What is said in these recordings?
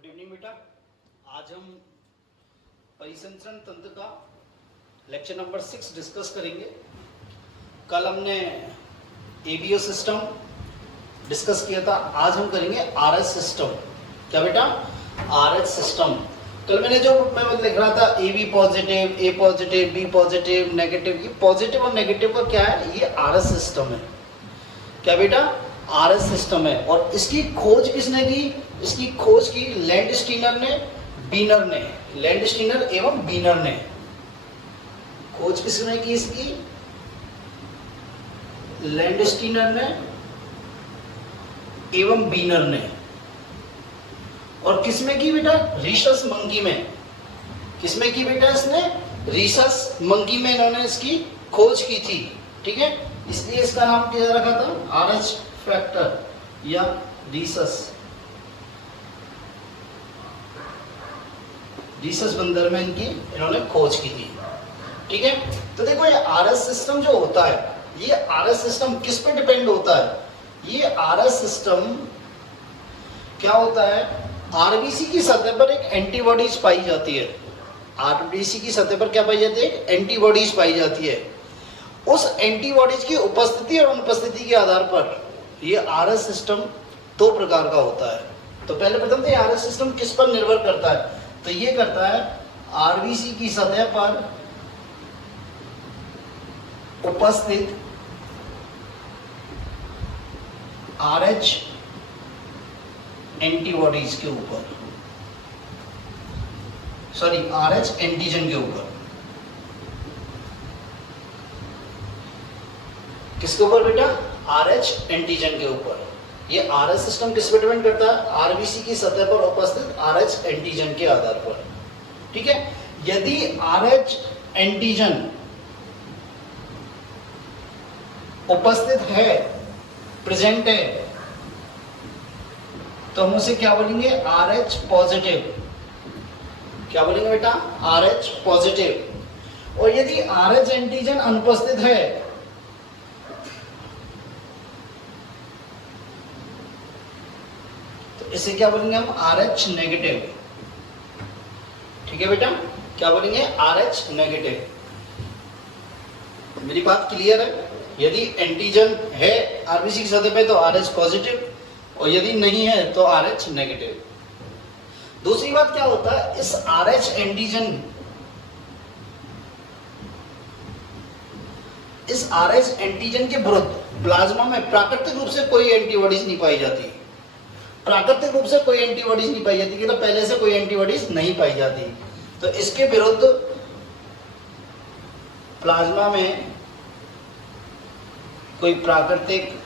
Good evening बेटा। आज हम परिसंचरण तंत्र का लेक्चर नंबर 6 डिस्कस करेंगे। कल हमने एबीओ सिस्टम डिस्कस किया था, आज हम करेंगे आरएस सिस्टम। क्या बेटा? RS system. कल मैंने जो मैं लिख रहा था ए पॉजिटिव, ए पॉजिटिव, बी पॉजिटिव, नेगेटिव, ये पॉजिटिव और नेगेटिव का क्या है? ये आरएस सिस्टम है। क्या बेटा? आरएस सिस्टम है। और इसकी खोज किसने की? इसकी खोज की लैंडस्टीनर ने, बीनर ने। लैंडस्टीनर एवं बीनर ने खोज किसने की इसकी? लैंडस्टीनर ने एवं बीनर ने। और किसमें की बेटा? रीसस मंकी में। किसमें की बेटा? इसने रीसस मंकी में इन्होंने इसकी खोज की थी। ठीक है, इसलिए इसका नाम क्या रखा था? आरएच फैक्टर या रीसस बंदर में इनकी इन्होंने खोज की थी। ठीक है, तो देखो ये आरएस सिस्टम जो होता है, ये आरएस सिस्टम किस पे डिपेंड होता है? ये आरएस सिस्टम क्या होता है? आरबीसी की सतह पर एक एंटीबॉडीज पाई जाती है। आरबीसी की सतह पर क्या पाई जाती है? एक एंटीबॉडीज पाई जाती है। उस एंटीबॉडीज की उपस्थिति और अनुपस्थिति के आधार पर ये आरएस सिस्टम दो प्रकार का होता है। तो पहले प्रथम तो आरएस सिस्टम किस पर निर्भर करता है? तो ये करता है आरबीसी की सतह पर उपस्थित आरएच एंटीबॉडीज के ऊपर, सॉरी आरएच एंटीजन के ऊपर। किसके ऊपर बेटा? आरएच एंटीजन के ऊपर। ये आरएस सिस्टम किस पर डिपेंड करता है? आरबीसी की सतह पर उपस्थित आरएच एंटीजन के आधार पर। ठीक है, यदि आरएच एंटीजन उपस्थित है, प्रेजेंट है, तो हम उसे क्या बोलेंगे? RH positive. क्या बोलेंगे बेटा? RH positive. और यदि आरएच एंटीजन अनुपस्थित है तो इसे क्या बोलेंगे हम? RH negative. ठीक है बेटा, क्या बोलेंगे? RH negative. मेरी बात क्लियर है? यदि एंटीजन है आरबीसी की सतह पे तो आरएच पॉजिटिव, और यदि नहीं है तो आरएच नेगेटिव। दूसरी बात क्या होता है? इस आरएच एंटीजन, इस आरएच एंटीजन के विरुद्ध प्लाज्मा में प्राकृतिक रूप से कोई एंटीबॉडीज नहीं पाई जाती। प्राकृतिक रूप से कोई एंटीबॉडीज नहीं पाई जाती, कि तो पहले से कोई एंटीबॉडीज नहीं पाई जाती। तो इसके विरुद्ध प्लाज्मा में कोई प्राकृतिक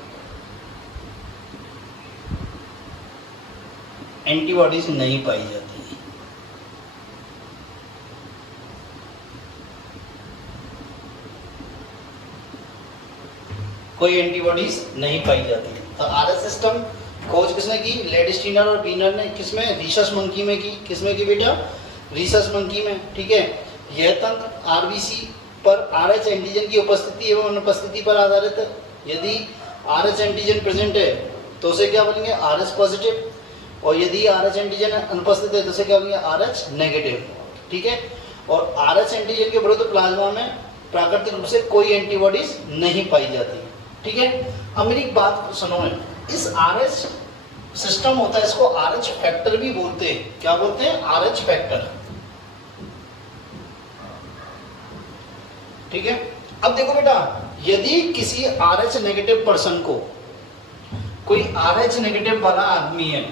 एंटीबॉडीज नहीं पाई जाती। कोई एंटीबॉडीज नहीं पाई जाती। तो आरएस सिस्टम खोज किसने की? लैंडस्टीनर और बीनर ने। किसमें? रीसस मंकी में की। किसमें की बेटा? रीसस मंकी में। ठीक है, यह तंत्र आरबीसी पर आरएच एंटीजन की उपस्थिति एवं अनुपस्थिति पर आधारित है। यदि आरएच एंटीजन प्रेजेंट है तो उसे क्या बोलेंगे? RH positive. और यदि आरएच एंटीजन अनुपस्थित है तो उसे क्या बोलेंगे? RH negative. ठीक है, और आरएच एंटीजन के विरुद्ध प्लाज्मा में प्राकृतिक रूप से कोई एंटीबॉडीज नहीं पाई जाती। ठीक है, अब मेरी बात सुनो। इस आरएच सिस्टम होता है, इसको आरएच फैक्टर भी बोलते हैं। क्या बोलते हैं? RH factor. ठीक है, अब देखो बेटा, यदि किसी आरएच नेगेटिव पर्सन को, कोई आरएच नेगेटिव वाला आदमी है,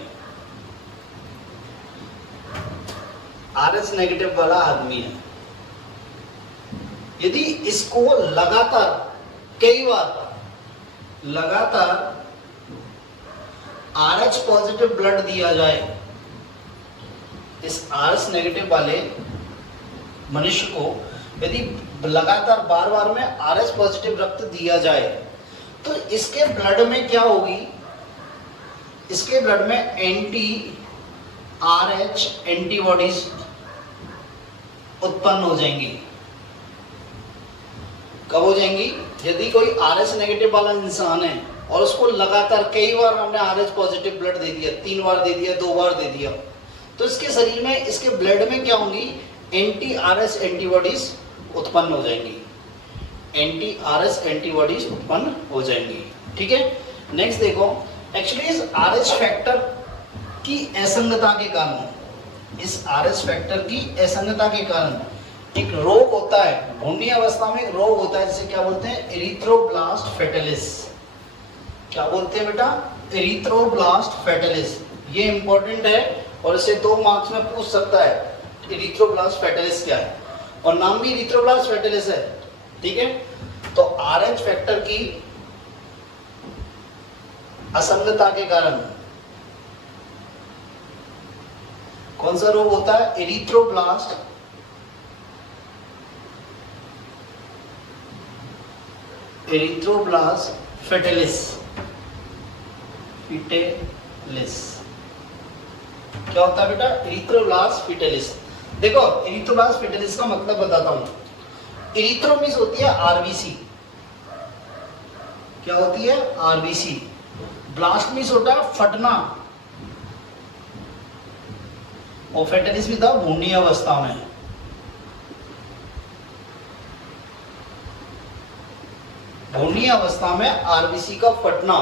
आरएच नेगेटिव वाला आदमी है, यदि इसको लगातार कई बार लगातार आरएच पॉजिटिव ब्लड दिया जाए, इस आरएच नेगेटिव वाले मनुष्य को यदि लगातार बार बार में आरएच पॉजिटिव रक्त दिया जाए तो इसके ब्लड में क्या होगी? इसके ब्लड में एंटी आरएच एंटीबॉडीज उत्पन्न हो जाएंगी। कब हो जाएंगी? यदि कोई आरएच नेगेटिव वाला इंसान है और उसको लगातार कई बार हमने आरएच पॉजिटिव ब्लड दे दिया, 3 बार दे दिया, 2 बार दे दिया, तो इसके शरीर में, इसके ब्लड में क्या होंगी, एंटी आरएस एंटीबॉडीज उत्पन्न हो जाएंगी, एंटी आरएस एंटीबॉडीज उत्पन्न हो जाएंगी। ठीक है, नेक्स्ट देखो, एक्चुअली इस आरएच फैक्टर की असंगतता के कारण, इस आरएच फैक्टर की असंगतता के कारण एक रोग होता है, भ्रूणीय अवस्था में एक रोग होता है जिसे क्या बोलते हैं, एरिथ्रोब्लास्ट फेटालिस। क्या बोलते हैं बेटा, एरिथ्रोब्लास्ट फेटालिस। ये इंपॉर्टेंट है और इसे 2 मार्क्स में पूछ सकता है, एरिथ्रोब्लास्ट फेटालिस क्या है, और नाम भी एरिथ्रोब्लास्ट फेटालिस है। ठीक है, तो आरएच फैक्टर की असंगतता के कारण कौन सा रोग होता है, एरिथ्रोब्लास्ट फेटालिस, फिटेलिस। क्या होता है बेटा, एरिथ्रोब्लास्ट फेटालिस। देखो एरिथ्रोब्लास्ट फेटालिस का मतलब बताता हूं। एरिथ्रो मींस होती है आरबीसी, क्या होती है, आरबीसी। ब्लास्ट मींस होता है फटना, और फेटालिस भी था भ्रूणीय अवस्था में। भ्रूणीय अवस्था में आरबीसी का फटना,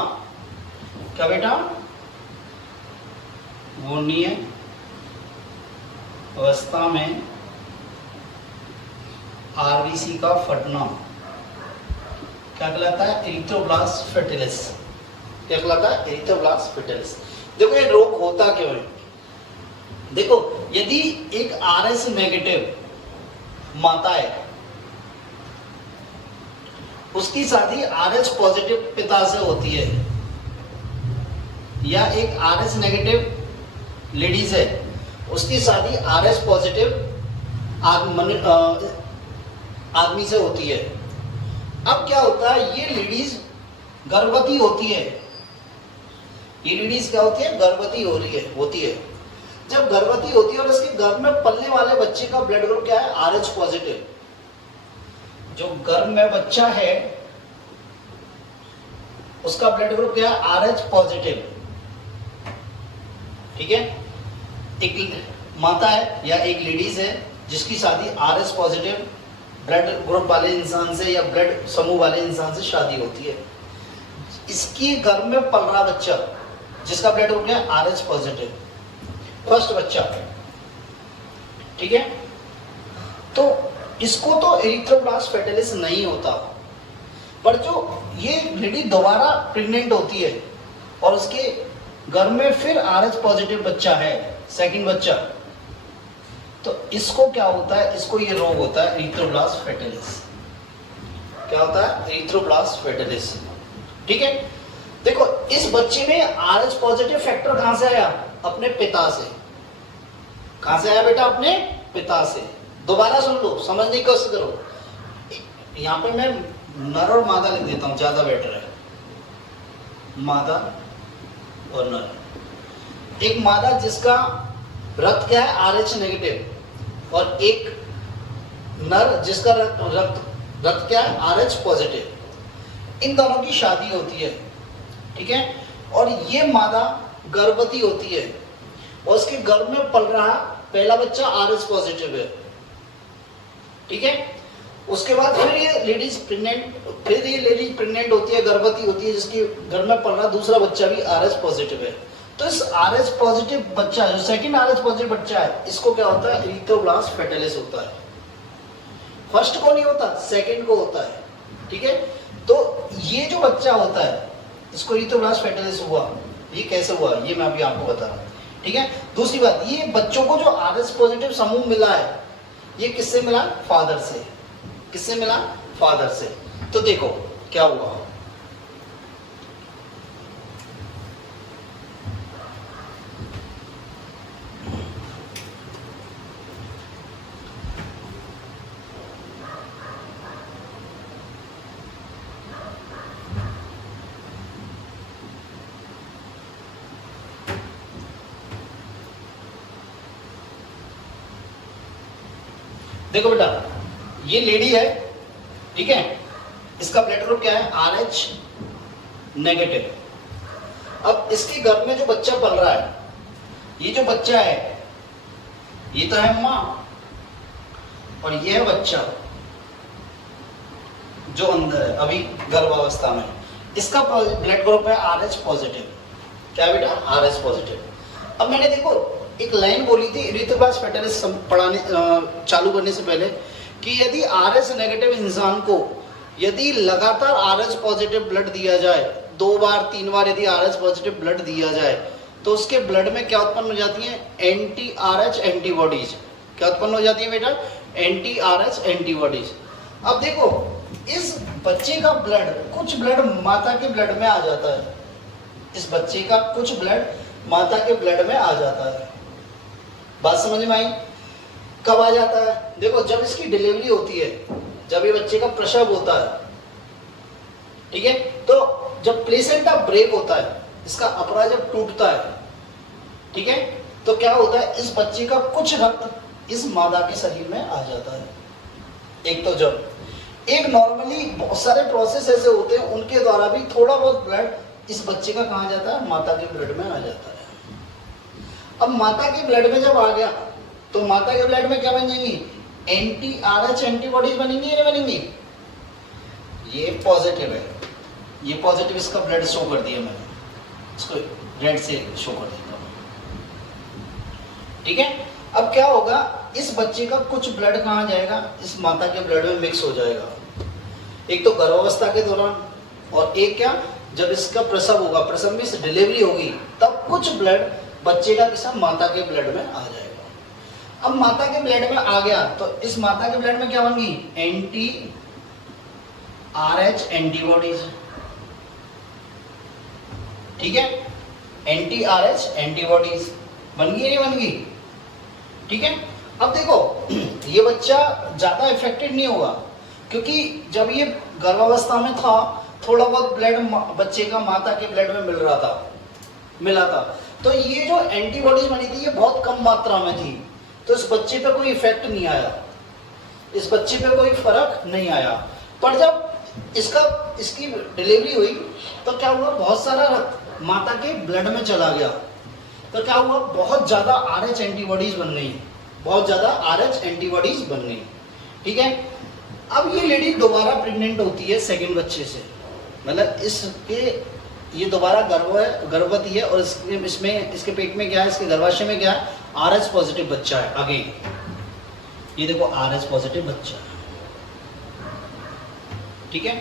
क्या बेटा, भ्रूणीय अवस्था में आरबीसी का फटना क्या कहलाता है, एरिथ्रोब्लास्ट फेटालिस। क्या कहलाता है, एरिथ्रोब्लास्ट फेटालिस। देखो ये रोग होता क्यों है, देखो यदि एक आरएस नेगेटिव माता है, उसकी शादी आरएच पॉजिटिव पिता से होती है, या एक आरएच नेगेटिव लेडीज है, उसकी शादी आरएच पॉजिटिव आदमी से होती है। अब क्या होता है, ये लेडीज गर्भवती होती है, ये लेडीज क्या होती है, गर्भवती होती है। जब गर्भवती होती है और उसके गर्भ में पलने वाले बच्चे का ब्लड ग्रुप क्या है, आरएच पॉजिटिव। जो गर्भ में बच्चा है उसका ब्लड ग्रुप क्या है, आरएच पॉजिटिव। ठीक है, एक माता है या एक लेडीज है जिसकी शादी आरएच पॉजिटिव ब्लड ग्रुप वाले इंसान से या ब्लड समूह वाले इंसान से शादी होती है, इसकी गर्भ में पल रहा बच्चा जिसका ब्लड ग्रुप क्या है, आरएच पॉजिटिव, फर्स्ट बच्चा। ठीक है, तो इसको तो एरिथ्रोब्लास्ट फेटालिस नहीं होता, पर जो ये लेडी दोबारा प्रेग्नेंट होती है और उसके गर्भ में फिर आरएच पॉजिटिव बच्चा है, सेकंड बच्चा, तो इसको क्या होता है, इसको ये रोग होता है एरिथ्रोब्लास्ट फेटालिस। क्या होता है, एरिथ्रोब्लास्ट फेटालिस। ठीक है, देखो इस बच्चे में आरएच पॉजिटिव फैक्टर कहां से आया, अपने पिता से। कहां से आया बेटा, अपने पिता से। दोबारा सुन लो, समझने की कोशिश करो। यहां पे मैं नर और मादा लिख देता हूं, ज्यादा बेटर है, मादा और नर। एक मादा जिसका रक्त क्या है, आरएच नेगेटिव, और एक नर जिसका रक्त क्या है, आरएच पॉजिटिव। इन दोनों की शादी होती है। ठीक है, और ये मादा गर्भवती होती है और उसके गर्भ में पल रहा पहला बच्चा आरएच पॉजिटिव है। ठीक है, उसके बाद फिर ये लेडीज प्रेग्नेंट होती है, गर्भवती होती है, जिसकी गर्भ में पल रहा दूसरा बच्चा भी आरएच पॉजिटिव है। तो इस आरएच पॉजिटिव बच्चा, जो सेकंड आरएच पॉजिटिव बच्चा है, इसको क्या होता है, एरिथ्रोब्लास्ट फेटालिस होता है। फर्स्ट को नहीं होता, सेकंड को होता है। ठीक है, तो ये जो बच्चा होता है इसको एरिथ्रोब्लास्ट फेटालिस हुआ, ये कैसे हुआ, ये मैं अभी आपको बता रहा हूँ। ठीक है, दूसरी बात, ये बच्चों को जो आरएच पॉजिटिव समूह मिला है, ये किससे मिला, फादर से। किससे मिला, फादर से। तो देखो क्या हुआ, देखो बेटा ये लेडी है, ठीक है, इसका ब्लड ग्रुप क्या है, आरएच नेगेटिव। अब इसके गर्भ में जो बच्चा पल रहा है, ये जो बच्चा है ये तो है माँ और ये है बच्चा जो अंदर है अभी गर्भावस्था में, इसका ब्लड ग्रुप है RH पॉजिटिव। क्या बेटा? RH positive. अब मैंने देखो एक लाइन बोली थी इरिथ्रोब्लास्ट फेटालिस पढ़ाने चालू करने से पहले कि यदि RH नेगेटिव इंसान को यदि लगातार RH पॉजिटिव ब्लड दिया जाए, 2 बार 3 बार यदि RH पॉजिटिव ब्लड दिया जाए तो उसके ब्लड में क्या उत्पन्न हो जाती है? Anti RH antibodies. क्या उत्पन्न हो जाती है बेटा? Anti RH antibodies. अब देखो इस बच्चे का ब्लड, कुछ ब्लड माता के ब्लड में आ जाता है, इस बच्चे का कुछ ब्लड माता के ब्लड में आ जाता है। बात समझ में आई? कब आ जाता है? देखो जब इसकी डिलीवरी होती है, जब ये बच्चे का प्रसव होता है, ठीक है, तो जब प्लेसेंटा ब्रेक होता है, इसका अपरा जब टूटता है, ठीक है, तो क्या होता है? इस बच्चे का कुछ रक्त इस मादा के शरीर में आ जाता है। एक तो जब एक नॉर्मली बहुत सारे प्रोसेस ऐसे होते हैं उनके द्वारा भी थोड़ा बहुत ब्लड इस बच्चे का कहाँ जाता है? माता के ब्लड में आ जाता है। अब माता के ब्लड में जब आ गया तो माता के ब्लड में क्या बन जाएंगी? एंटी RH एंटीबॉडीज बनेंगी या नहीं बनेंगी? ये पॉजिटिव है, ये पॉजिटिव इसका ब्लड शो कर दिया मैंने, इसको रेड से शो कर देता हूँ, ठीक है। अब क्या होगा? इस बच्चे का कुछ ब्लड कहाँ जाएगा? इस माता के ब्लड में मिक्स हो जाएगा, एक तो गर्भावस्था के दौरान और एक क्या जब इसका प्रसव होगा, प्रसव में डिलीवरी होगी तब कुछ ब्लड बच्चे का किसा माता के ब्लड में आ जाएगा। अब माता के ब्लड में आ गया तो इस माता के ब्लड में क्या बन गई? एंटी RH एंटीबॉडीज, ठीक है, एंटी RH एंटीबॉडीज बन गई नहीं बन गई? ठीक है। अब देखो ये बच्चा ज्यादा इफेक्टेड नहीं होगा क्योंकि जब ये गर्भावस्था में था थोड़ा बहुत ब्लड बच्चे का माता के ब्लड में मिला था, तो ये जो एंटीबॉडीज बनी थी ये बहुत कम मात्रा में थी, तो इस बच्चे पे कोई इफेक्ट नहीं आया, इस बच्चे पे कोई फर्क नहीं आया। पर जब इसकी डिलीवरी हुई तो क्या हुआ? बहुत सारा रक्त माता के ब्लड में चला गया, तो क्या हुआ? बहुत ज्यादा RH एंटीबॉडीज बन गई, बहुत ज्यादा RH एंटीबॉडीज बन गई, ठीक है। अब ये लेडी दोबारा प्रेग्नेंट होती है सेकंड बच्चे से, मतलब इसके ये दोबारा गर्भवती है और इसके पेट में क्या है? इसके गर्भाशय में क्या है? RH पॉजिटिव बच्चा है। अगेन ये देखो RH पॉजिटिव बच्चा है, ठीक है।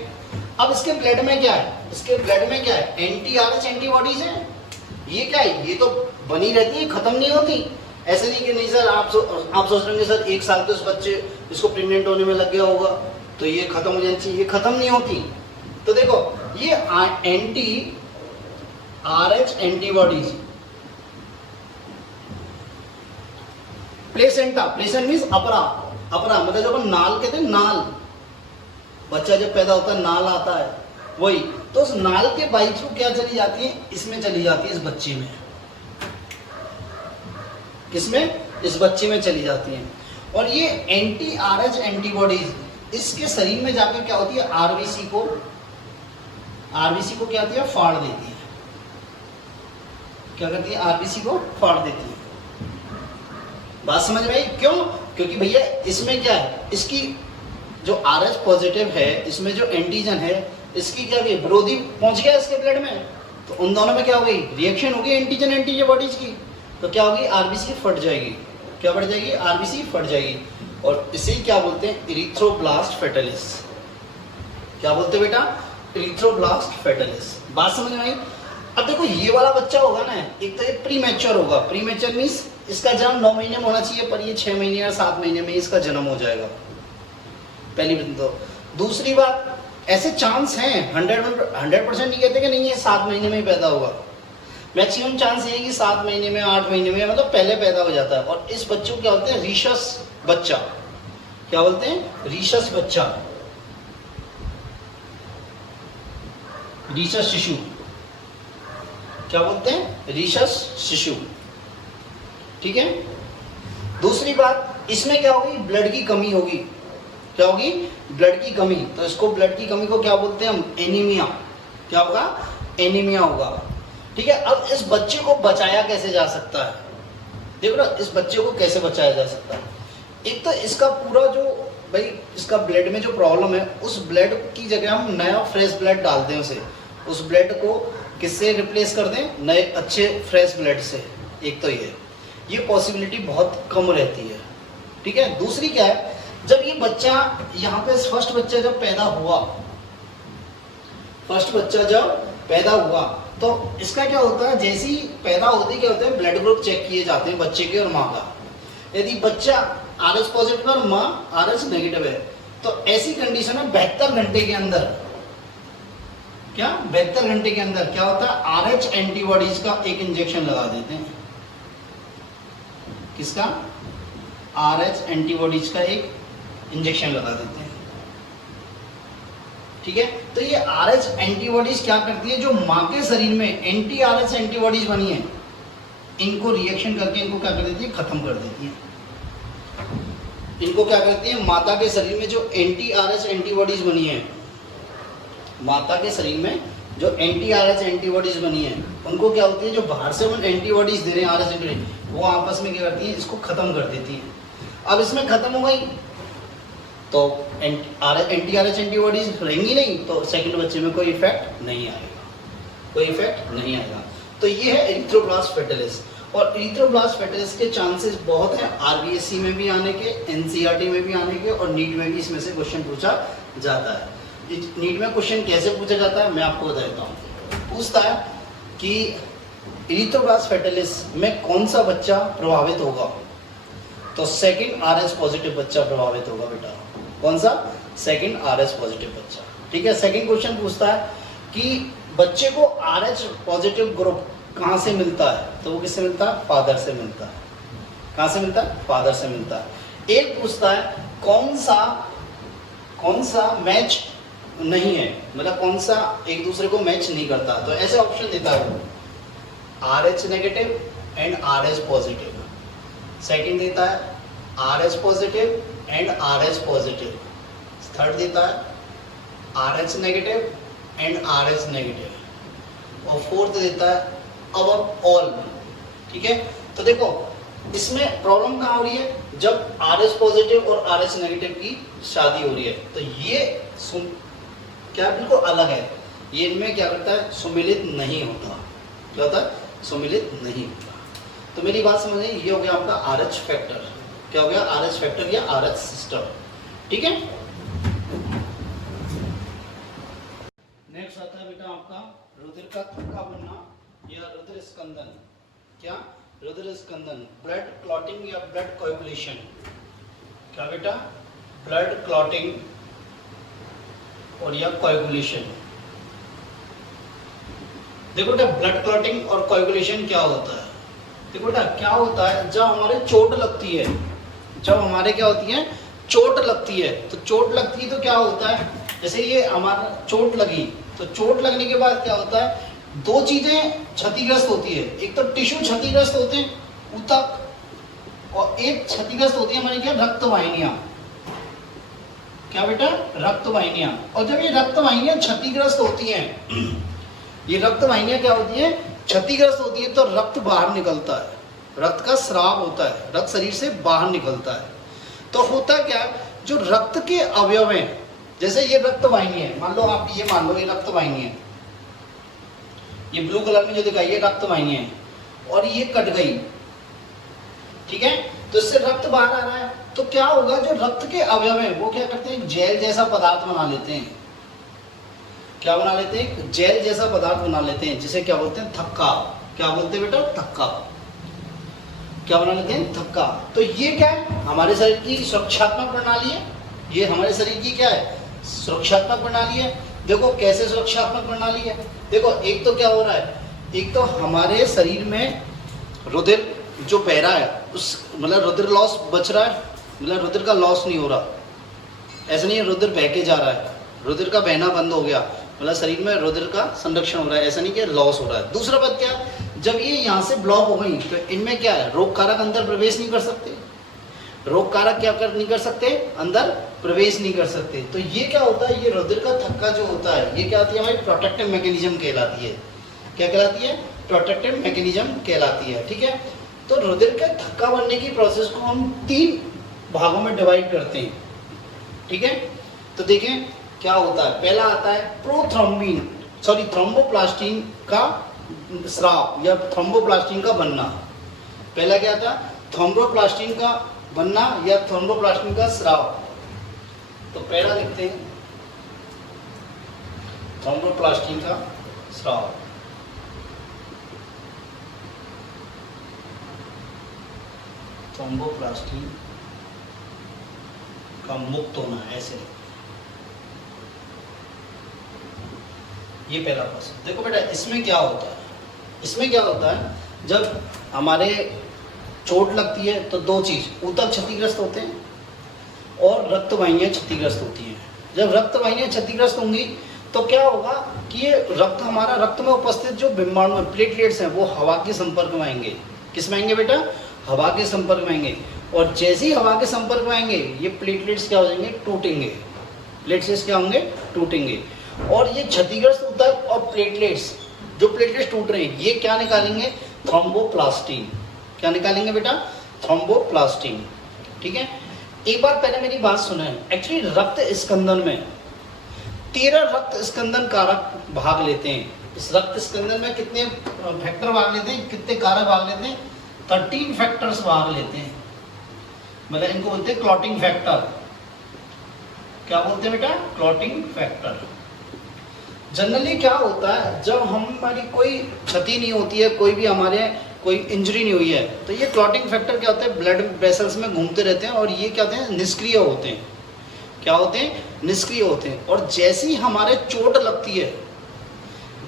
अब इसके ब्लड में क्या है? इसके ब्लड में क्या है? एंटी RH एंटीबॉडीज है। ये क्या है? ये तो बनी रहती है, खत्म नहीं होती। ऐसे नहीं कि नहीं सर आप सोच रहे हैं सर 1 साल तो इस बच्चे इसको प्रेग्नेंट होने में लग गया होगा तो ये खत्म हो जानी चाहिए, ये खत्म नहीं होती। तो देखो ये anti RH antibodies, placenta, placenta means अपरा मतलब जो अपन नाल कहते हैं, नाल, बच्चा जब पैदा होता है नाल आता है वही, तो उस नाल के बाई थ्रू क्या चली जाती है? इसमें चली जाती है, इस बच्चे में, किसमें? इस बच्चे में चली जाती है। और ये एंटी RH एंटीबॉडीज इसके शरीर में जाकर क्या होती है? RBC को क्या होती है? फाड़ देती है। क्या करती है? RBC को फाड़ देती है। बात समझ में आई? क्यों? क्योंकि भैया इसमें क्या है? इसकी जो RH पॉजिटिव है, इसमें जो एंटीजन है, इसकी क्या हुई? विरोधी पहुंच गया इसके ब्लड में, तो उन दोनों में क्या हो गई? रिएक्शन होगी एंटीजन एंटीबॉडीज की, तो क्या होगी? RBC फट जाएगी। क्या फट जाएगी? RBC फट जाएगी। और इसे क्या बोलते हैं? Erythroblast fetalis. क्या बोलते हैं बेटा? Erythroblast fetalis. बात समझ में आई? अब देखो ये वाला बच्चा होगा ना, एक तो ये प्रीमैच्योर होगा। प्रीमैच्योर मींस इसका जन्म 9 महीने में होना चाहिए, पर ये 6 महीने या 7 महीने में इसका जन्म हो जाएगा। पहली बात तो। दूसरी बात, ऐसे चांस हैं 100% नहीं कहते कि नहीं ये 7 महीने में ही पैदा होगा, मैक्सिमम चांस ये है कि 7 महीने में, 8 महीने में, मतलब पहले पैदा हो जाता है। और इस बच्चों को क्या बोलते हैं? रीशस बच्चा। क्या बोलते हैं? रीशस बच्चा, रीशस शिशु। क्या बोलते हैं? रीशस शिशु, ठीक है। दूसरी बात, इसमें क्या होगी? ब्लड की कमी होगी। क्या होगी? ब्लड की कमी। तो इसको ब्लड की कमी को क्या बोलते हैं हम? एनीमिया। क्या होगा? एनीमिया होगा, ठीक है। अब इस बच्चे को बचाया कैसे जा सकता है? देखो ना इस बच्चे को कैसे बचाया जा सकता है। एक तो इसका पूरा जो भाई इसका ब्लड में जो प्रॉब्लम है, उस ब्लड की जगह हम नया फ्रेश ब्लड डाल दें उसे, उस ब्लड को किससे रिप्लेस कर दें, नए अच्छे फ्रेश ब्लड से। एक तो ये पॉसिबिलिटी बहुत कम रहती है, ठीक है। दूसरी क्या है, जब ये बच्चा यहाँ पे फर्स्ट बच्चा जब पैदा हुआ तो इसका क्या होता है, जैसे ही पैदा होते क्या होता है, ब्लड ग्रुप चेक किए जाते हैं बच्चे के और माँ का। यदि बच्चा RH पॉजिटिव है और माँ RH नेगेटिव है, तो ऐसी कंडीशन में 72 घंटे के अंदर क्या 72 घंटे के अंदर क्या होता है, RH एंटीबॉडीज का एक इंजेक्शन लगा देते हैं। किसका, RH एंटीबॉडीज का एक इंजेक्शन लगा देते हैं, ठीक है। तो ये RH एंटीबॉडीज क्या करती है, जो माँ के शरीर में एंटी RH एंटीबॉडीज बनी है, इनको रिएक्शन करके इनको क्या कर देती है, खत्म कर देती है। इनको क्या करती है, माता के शरीर में जो एंटी RH एंटीबॉडीज बनी है, माता के शरीर में जो एंटी RH एंटीबॉडीज बनी है, उनको क्या होती है, जो बाहर से हम एंटीबॉडीज दे रहे हैं RH एंटीबॉडीज, वो आपस में क्या करती है, इसको खत्म कर देती है। अब इसमें खत्म हो गई तो एंटी RH एंटीबॉडीज रहेंगी नहीं, तो सेकंड बच्चे में कोई इफेक्ट नहीं आएगा, तो ये है एरिथ्रोब्लास्ट फेटालिस। और एरिथ्रोब्लास्ट फेटालिस के चांसेस बहुत हैं RBSC में भी आने के, NCERT में भी आने के, और नीट में भी इसमें से क्वेश्चन पूछा जाता है। नीट में क्वेश्चन कैसे पूछा जाता है मैं आपको बता देता हूँ। पूछता है कि एरिथ्रोब्लास्ट फेटालिस में कौन सा बच्चा प्रभावित होगा, तो सेकंड RH पॉजिटिव बच्चा प्रभावित होगा बेटा। कौन सा, सेकंड RH पॉजिटिव बच्चा, ठीक है। सेकंड क्वेश्चन पूछता है कि बच्चे को RH पॉजिटिव ग्रुप कहाँ से मिलता है, तो वो किससे मिलता है, फादर से मिलता है। कहाँ से मिलता है, फादर से मिलता है। एक पूछता है कौन सा मैच नहीं है, मतलब कौन सा एक दूसरे को मैच नहीं करता, तो ऐसे ऑप्शन देता है RH negative and RH positive. Second देता है RH positive and RH positive. Third देता है RH negative and RH negative. और फोर्थ देता है अबव ऑल, ठीक है। तो देखो इसमें प्रॉब्लम कहाँ हो रही है, जब RH पॉजिटिव और RH नेगेटिव की शादी हो रही है, तो ये क्या बिल्कुल अलग है, ये इनमें क्या करता है, सुमिलित नहीं होता। क्या होता है, सुमिलित नहीं होता। तो मेरी बात समझ आई, ये हो गया आपका RH फैक्टर। क्या हो गया, RH फैक्टर या RH सिस्टम, ठीक है। नेक्स्ट आता है बेटा आपका रुधिर का थक्का बनना या रुधिर स्कंदन। क्या, रुधिर स्कंदन, ब्लड क्लॉटिंग या ब्लड कोएगुलेशन। क्या बेटा, ब्लड क्लॉटिंग और या कोएगुलेशन। देखो बेटा ब्लड क्लॉटिंग और कोएगुलेशन क्या होता है, देखो बेटा क्या होता है, जब हमारे चोट लगती है, जब हमारे क्या होती है, चोट लगती है, तो चोट लगती है तो क्या होता है, जैसे ये हमारा चोट लगी, तो चोट लगने के बाद क्या होता है, दो चीजें क्षतिग्रस्त होती है। एक तो टिश्यू क्षतिग्रस्त होते हैं, ऊतक, और एक क्षतिग्रस्त होती है हमारी क्या, रक्त वाहिनियां। क्या बेटा, रक्त वाहिनियां। और जब ये रक्त वाहिनियां क्षतिग्रस्त होती हैं, ये रक्त वाहिनियां क्या होती है, क्षतिग्रस्त होती है, तो रक्त बाहर निकलता है, रक्त का स्राव होता है, रक्त शरीर से बाहर निकलता है। तो होता क्या, जो रक्त के अवयव हैं, जैसे ये रक्त वाहिनी है, मान लो आप ये मान लो ये रक्त वाहिनी है, ये ब्लू कलर में जो दिखाई है रक्त वाहिनी है, और ये कट गई, ठीक है, तो इससे रक्त बाहर आ रहा है, तो क्या होगा, जो रक्त के अवयव हैं वो क्या करते हैं, जेल जैसा पदार्थ बना लेते हैं। क्या बना लेते हैं, जेल जैसा पदार्थ बना लेते हैं, जिसे क्या बोलते हैं, थक्का। क्या बोलते हैं बेटा, थक्का। क्या बना लेते हैं, थक्का। तो ये क्या है, हमारे शरीर की सुरक्षात्मक प्रणाली है, ये हमारे शरीर की क्या है, सुरक्षात्मक प्रणाली है। देखो कैसे सुरक्षात्मक प्रणाली है, देखो एक तो क्या हो रहा है, एक तो हमारे शरीर में रुधिर जो बह रहा है, उस मतलब रुधिर लॉस बच रहा है, मतलब रुधिर का लॉस नहीं हो रहा, ऐसा नहीं है रुधिर बह के जा रहा है, रुधिर का बहना बंद हो गया, मतलब शरीर में रुधिर का संरक्षण हो रहा है, ऐसा नहीं कि लॉस हो रहा है। दूसरा बात क्या, जब ये यहाँ से ब्लॉक हो गई तो इनमें क्या है, रोग कारक अंदर प्रवेश नहीं कर सकते, रोग कारक क्या कर नहीं कर सकते, अंदर प्रवेश नहीं कर सकते। तो ये क्या होता है, ये रुधिर का थक्का जो होता है, ये क्या होती है, हमारी प्रोटेक्टिव मैकेनिज्म कहलाती है। क्या कहलाती है, प्रोटेक्टिव मैकेनिज्म कहलाती है, ठीक है। तो रुधिर के थक्का बनने की प्रोसेस को हम 3 भागों में डिवाइड करते हैं, ठीक है। तो देखें क्या होता है, पहला आता है थ्रोम्बोप्लास्टिन का स्राव या थ्रोम्बोप्लास्टिन का बनना। पहला क्या था, थ्रोम्बोप्लास्टिन का बनना या थ्रोम्बोप्लास्टिन का स्राव। तो पहला लिखते हैं थ्रोम्बोप्लास्टिन का स्राव। थ्रोम्बोप्लास्टिन का मुक्त होना, ऐसे ये पहला प्रोसेस। देखो बेटा इसमें क्या होता है, इसमें क्या होता है, जब हमारे चोट लगती है तो 2 चीज़, ऊतक क्षतिग्रस्त होते हैं और रक्त वाहिनियाँ क्षतिग्रस्त होती हैं। जब रक्त वाहिनियाँ क्षतिग्रस्त होंगी तो क्या होगा कि ये रक्त हमारा रक्त में उपस्थित जो बिंबाणु प्लेटलेट्स हैं वो हवा के संपर्क में आएंगे। किस में आएंगे बेटा, हवा के संपर्क में आएंगे। और जैसे ही हवा के संपर्क में आएंगे ये प्लेटलेट्स क्या हो जाएंगे, टूटेंगे। प्लेटलेट्स क्या होंगे, टूटेंगे। और ये क्षतिग्रस्त ऊतक और प्लेटलेट्स, जो प्लेटलेट्स टूट रहे हैं ये क्या निकालेंगे, थ्रोम्बोप्लास्टिन। क्या निकालेंगे बेटा, थ्रोम्बोप्लास्टिन, ठीक है। एक बार पहले मेरी बात सुने, एक्चुअली रक्त स्कंदन में 13 रक्त स्कंदन कारक भाग लेते हैं। इस रक्त स्कंदन में कितने फैक्टर भाग लेते हैं, कितने कारक भाग लेते हैं, 13 फैक्टर्स भाग लेते हैं। मतलब इनको बोलते हैं क्लॉटिंग फैक्टर। क्या बोलते हैं बेटा, क्लॉटिंग फैक्टर। जनरली क्या होता है, जब हमारी कोई क्षति नहीं होती है, कोई भी हमारे कोई इंजरी नहीं हुई है, तो ये क्लॉटिंग फैक्टर क्या होते हैं, ब्लड वेसल्स में घूमते रहते हैं और ये क्या होते हैं, निष्क्रिय होते हैं। क्या होते हैं, निष्क्रिय होते हैं। और जैसे ही हमारे चोट लगती है,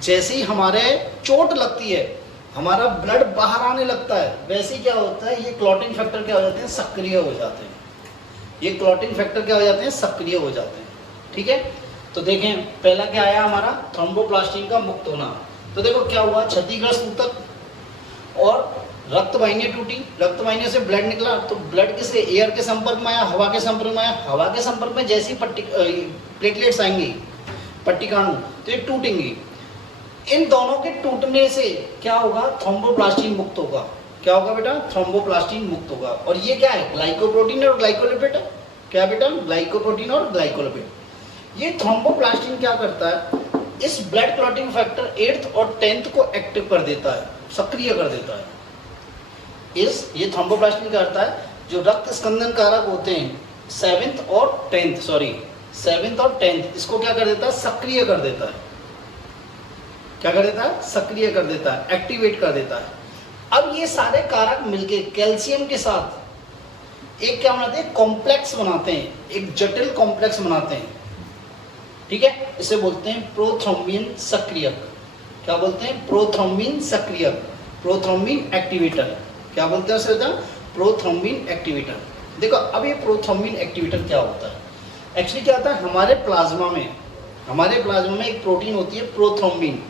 जैसे ही हमारे चोट लगती है, हमारा ब्लड बाहर आने लगता है, वैसे ही क्या होता है, ये क्लॉटिंग फैक्टर क्या हो जाते हैं, सक्रिय हो जाते हैं। ये क्लॉटिंग फैक्टर क्या हो जाते हैं, सक्रिय हो जाते हैं, ठीक है। तो देखें पहला क्या आया हमारा, थ्रोम्बोप्लास्टिन का मुक्त होना। तो देखो क्या हुआ, क्षतिग्रस्त ऊतक और रक्त वाहिनियाँ टूटी, रक्त वाहिनियों से ब्लड निकला, तो ब्लड किससे, एयर के संपर्क में आया, हवा के संपर्क में आया। हवा के संपर्क में जैसी प्लेटलेट्स आएंगी, पट्टिकाणु, तो ये टूटेंगी। इन दोनों के टूटने से क्या होगा, थ्रोम्बोप्लास्टिन मुक्त होगा। क्या होगा बेटा, थ्रोम्बोप्लास्टिन मुक्त होगा। और ये क्या है, ग्लाइकोप्रोटीन और ग्लाइकोलिपिड। क्या बेटा, ग्लाइकोप्रोटीन और ग्लाइकोलिपिड। ये थ्रोम्बोप्लास्टिन क्या करता है, इस ब्लड क्लॉटिंग फैक्टर 8th और 10th को एक्टिव कर देता है, सक्रिय कर देता है। ये थ्रोम्बोप्लास्टिन क्या करता है, जो रक्त स्कंदन कारक होते हैं 7th और 10th, इसको क्या कर देता है, सक्रिय कर देता है। क्या कर देता है, सक्रिय कर देता है, एक्टिवेट कर देता है। अब ये सारे कारक मिलके कैल्शियम के साथ एक क्या बनाते हैं, कॉम्प्लेक्स बनाते हैं, एक जटिल कॉम्प्लेक्स बनाते हैं, ठीक है। इसे बोलते हैं प्रोथ्रोम्बिन सक्रियक। क्या बोलते हैं, प्रोथ्रोम्बिन सक्रियक, प्रोथ्रोम्बिन एक्टिवेटर। क्या बोलते हैं उसे, प्रोथ्रोम्बिन एक्टिवेटर। देखो अब ये प्रोथ्रोम्बिन एक्टिवेटर क्या होता है, एक्चुअली क्या होता है, हमारे प्लाज्मा में एक प्रोटीन होती है प्रोथ्रोम्बिन।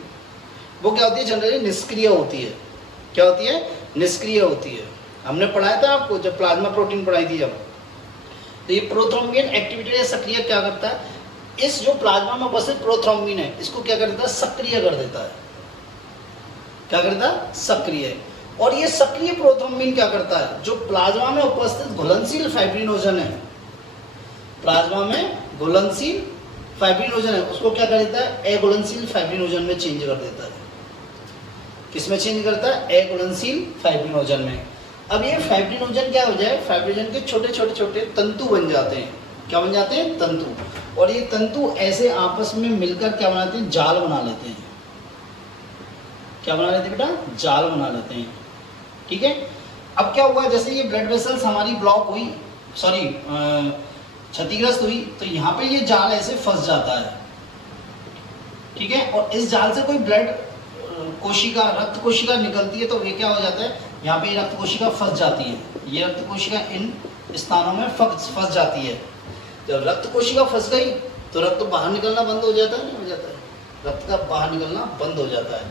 वो क्या होती है, जनरली निष्क्रिय होती है। क्या होती है, निष्क्रिय होती है। हमने पढ़ाया था आपको जब प्लाज्मा प्रोटीन पढ़ाई थी जब। तो ये प्रोथ्रोम्बिन एक्टिवेटर या सक्रिय क्या करता है, इस जो प्लाज्मा में उपस्थित प्रोथ्रोम्बिन है इसको क्या कर देता है, सक्रिय कर देता है। क्या करता है, सक्रिय। और ये सक्रिय प्रोथ्रोम्बिन क्या करता है, जो प्लाज्मा में उपस्थित घुलनशील फाइब्रिनोजन है, प्लाज्मा में घुलनशील फाइब्रिनोजन है, उसको क्या कर देता है, अघुलनशील फाइब्रिनोजन में चेंज कर देता है। किसमें चेंज करता है, अघुलनशील फाइब्रिनोजन में। अब ये फाइब्रिनोजन क्या हो जाए, फाइब्रिनोजन के छोटे छोटे छोटे तंतु बन जाते हैं। क्या बन जाते हैं, तंतु। और ये तंतु ऐसे आपस में मिलकर क्या बनाते हैं, जाल बना लेते हैं। क्या बना लेते हैं बेटा, जाल बना लेते हैं, ठीक है। अब क्या हुआ, जैसे ये ब्लड वेसल्स हमारी ब्लॉक हुई, सॉरी क्षतिग्रस्त हुई, तो यहाँ पे ये जाल ऐसे फंस जाता है, ठीक है। और इस जाल से कोई ब्लड कोशिका, रक्त कोशिका निकलती है, तो ये क्या हो जाता है, यहाँ पे रक्त कोशिका फंस जाती है। ये रक्त कोशिका इन स्थानों में फंस जाती है। जब रक्त कोशिका फंस गई तो रक्त बाहर निकलना बंद हो जाता है, नहीं हो जाता है, रक्त का बाहर निकलना बंद हो जाता है।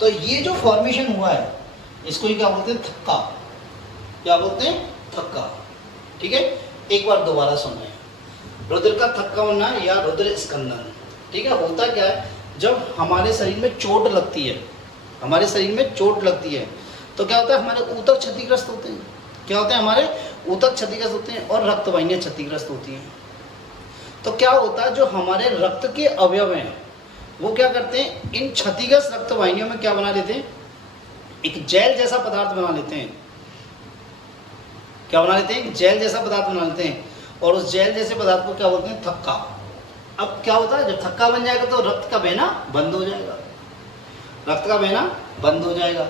तो ये जो फॉर्मेशन हुआ है इसको ही क्या बोलते हैं, थक्का। क्या बोलते हैं, थक्का, ठीक है। एक बार दोबारा सुनिए, रुधिर का थक्का होना या रुधिर स्कंदन, ठीक है। होता क्या है, जब हमारे शरीर में चोट लगती है, हमारे शरीर में चोट लगती है, तो क्या होता है, हमारे ऊतक क्षतिग्रस्त होते हैं। क्या होते हैं, हमारे ऊतक क्षतिग्रस्त होते हैं और रक्त वाहिनियां क्षतिग्रस्त होती हैं। तो क्या होता है, जो हमारे रक्त के अवयव हैं वो क्या करते हैं, इन क्षतिग्रस्त रक्त वाहिनियों में क्या बना लेते हैं, एक जेल जैसा पदार्थ बना लेते हैं। क्या बना लेते हैं, जेल जैसा पदार्थ बना लेते हैं, और उस जेल जैसे पदार्थ को क्या बोलते हैं, थक्का। अब क्या होता है, जब थक्का बन जाएगा तो रक्त का बहना बंद हो जाएगा, रक्त का बहना बंद हो जाएगा।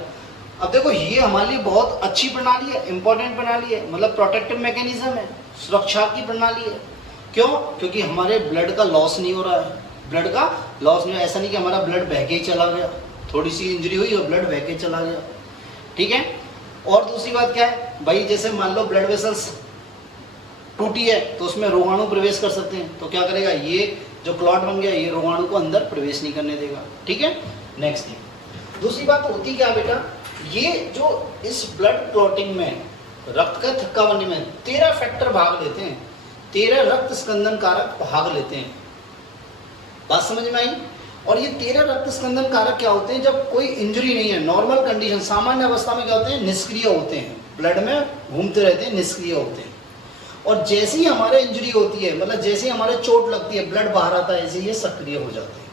अब देखो, ये हमारे लिए बहुत अच्छी प्रणाली है, इंपॉर्टेंट प्रणाली है, मतलब प्रोटेक्टिव मैकेनिज्म है, सुरक्षा की प्रणाली है। क्यों? क्योंकि हमारे ब्लड का लॉस नहीं हो रहा है, ब्लड का लॉस नहीं, ऐसा नहीं कि हमारा ब्लड बह के ही चला गया, थोड़ी सी इंजरी हुई और ब्लड बह के चला गया। ठीक है। और दूसरी बात क्या है भाई, जैसे मान लो ब्लड वेसल्स टूटी है तो उसमें रोगाणु प्रवेश कर सकते हैं, तो क्या करेगा, ये जो क्लॉट बन गया ये रोगाणु को अंदर प्रवेश नहीं करने देगा। ठीक है। नेक्स्ट थिंग, दूसरी बात होती क्या बेटा, ये जो इस ब्लड क्लॉटिंग में, रक्त का थक्का बनने में 13 फैक्टर भाग लेते हैं, 13 रक्त स्कंदन कारक भाग लेते हैं। बात समझ में आई? और ये 13 रक्त स्कंदन कारक क्या होते हैं, जब कोई इंजरी नहीं है, नॉर्मल कंडीशन, सामान्य अवस्था में क्या होते हैं, निष्क्रिय होते हैं, ब्लड में घूमते रहते हैं, निष्क्रिय होते हैं। और जैसे ही हमारे इंजरी होती है, मतलब जैसे ही हमारे चोट लगती है, ब्लड बाहर आता है, ऐसे ये सक्रिय हो जाते हैं।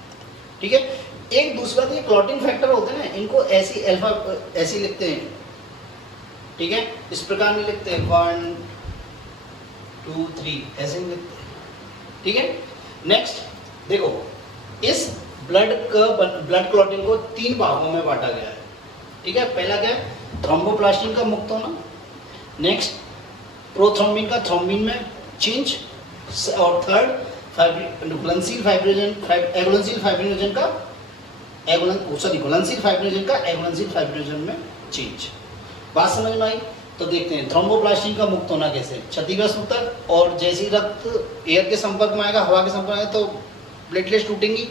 ठीक है। एक दूसरा ये क्लॉटिंग फैक्टर होते हैं ना, इनको ऐसी अल्फा ऐसी लिखते हैं। ठीक है, इस प्रकार में लिखते हैं 1 2 3 ऐसे में लिखते हैं। ठीक है। नेक्स्ट देखो, इस ब्लड क्लॉटिंग को 3 भागों में बांटा गया है। ठीक है। पहला क्या है, थ्रोम्बोप्लास्टिन का मुक्त होना, नेक्स्ट प्रोथ्रोम्बिन का थ्रोम्बिन में चेंज, और थर्ड घुलनशील फाइब्रिनोजन का एगुलेंशियल फाइब्रिनोजन में चेंज। बात समझ में आई? तो देखते हैं थ्रोम्बोप्लास्टिन का मुक्त होना कैसे, क्षतिग्रस्त ऊतक, और जैसे ही रक्त एयर के संपर्क में आएगा, हवा के संपर्क में आएगा, तो प्लेटलेट्स टूटेंगी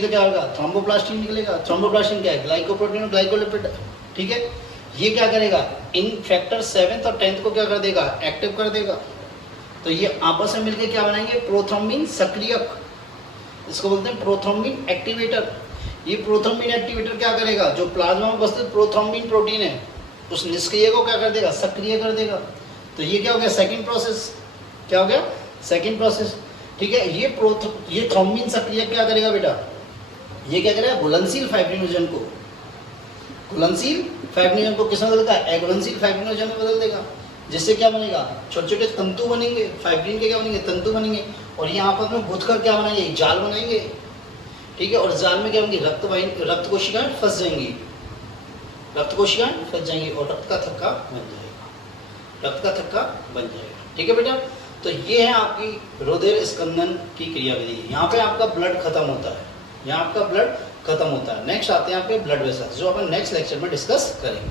तो क्या होगा, थ्रोम्बोप्लास्टिन निकलेगा। थ्रोम्बोप्लास्टिन क्या है, ग्लाइकोप्रोटीन और ग्लाइकोलिपिड। ठीक है। ये क्या करेगा, इन फैक्टर 7th और 10th को क्या कर देगा, एक्टिव कर देगा। तो ये आपस में मिलकर क्या बनाएंगे, प्रोथ्रोम्बिन सक्रियक, इसको बोलते हैं प्रोथ्रोम्बिन एक्टिवेटर। ये प्रोथ्रोम्बिन एक्टिवेटर क्या करेगा, जो प्लाज्मा में उपस्थित प्रोथ्रोम्बिन प्रोटीन है उस निष्क्रिय को क्या कर देगा, सक्रिय कर देगा। तो ये क्या हो गया, सेकंड प्रोसेस। क्या हो गया, सेकंड प्रोसेस। ठीक है। ये थ्रोम्बिन सक्रिय क्या करेगा बेटा, ये क्या करेगा, घुलनशील फाइब्रिनोजन को किसमें बदल देगा, एगुलेंशियल फाइब्रिनोजन में बदल देगा। जिससे क्या बनेगा, छोटे छोटे तंतु बनेंगे, फाइब्रिन के क्या बनेंगे, तंतु बनेंगे, और यहाँ पर में गुथ कर क्या बनाएंगे, जाल बनाएंगे। ठीक है। और जाल में क्या होंगी, रक्त कोशिकाएं फंस जाएंगी, और रक्त का थक्का बन जाएगा। ठीक है बेटा। तो ये है आपकी रुधिर स्कंदन की क्रियाविधि। यहाँ पे आपका ब्लड खत्म होता है, नेक्स्ट आते हैं आपके ब्लड वेसल्स, जो अपन नेक्स्ट लेक्चर में डिस्कस करेंगे।